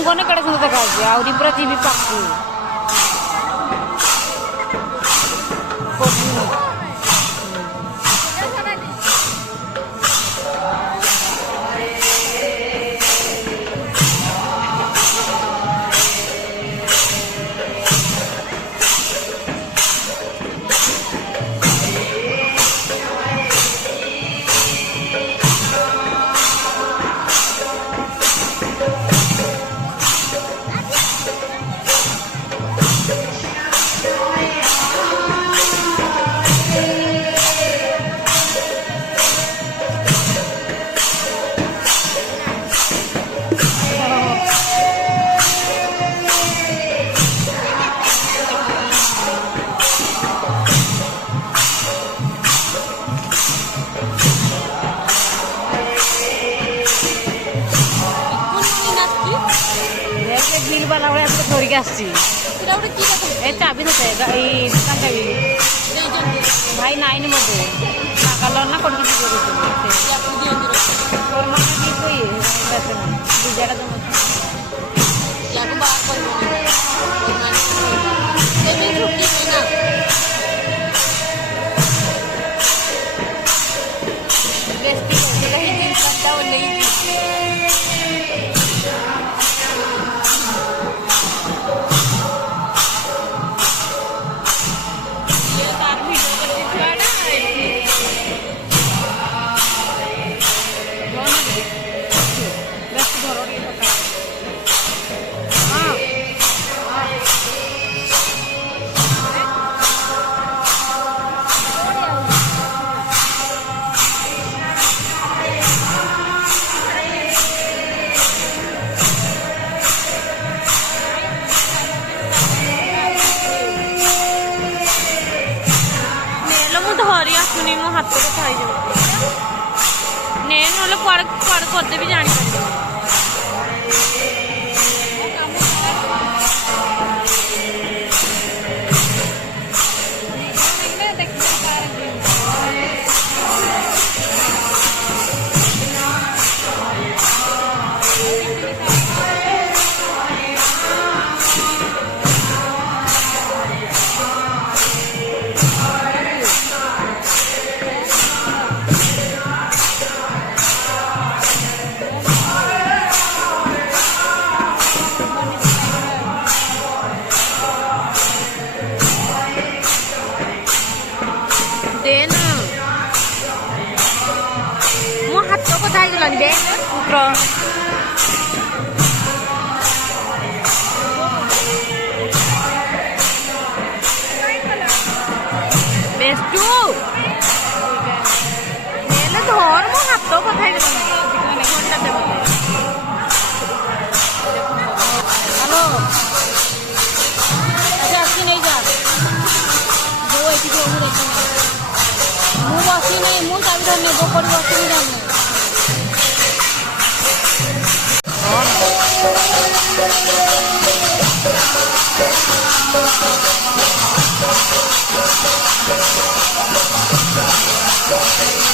zoom କଲେ କେଡ଼େ ସୁନ୍ଦର ଦେଖାଯାଉଛି ଆହୁରି ପୁରା ଯିବି ପାଖକୁ गिल वाला भैया धरिक आसी चाबी देते दुकान चाबी भाई नाइन मत कलर ना कौन धरी आसुनी मो हाथ को खाई ने ना कुआड़ कुआड़ करदे भी जानी देना मो हाथ को खाई गलानी दे कुकुर बेस्टू नेले धर मो हाथ को खाई गलानी घंटा दे हेलो अच्छा आसी नहीं जा जो एठी जो देखो मु बसी नहीं मु चाबी धरने वो पड़ी बसी नहीं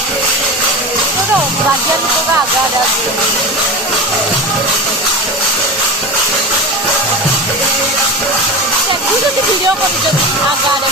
तो बाजार को का आगा दे वीडियो की वीडियो को भी आगा दे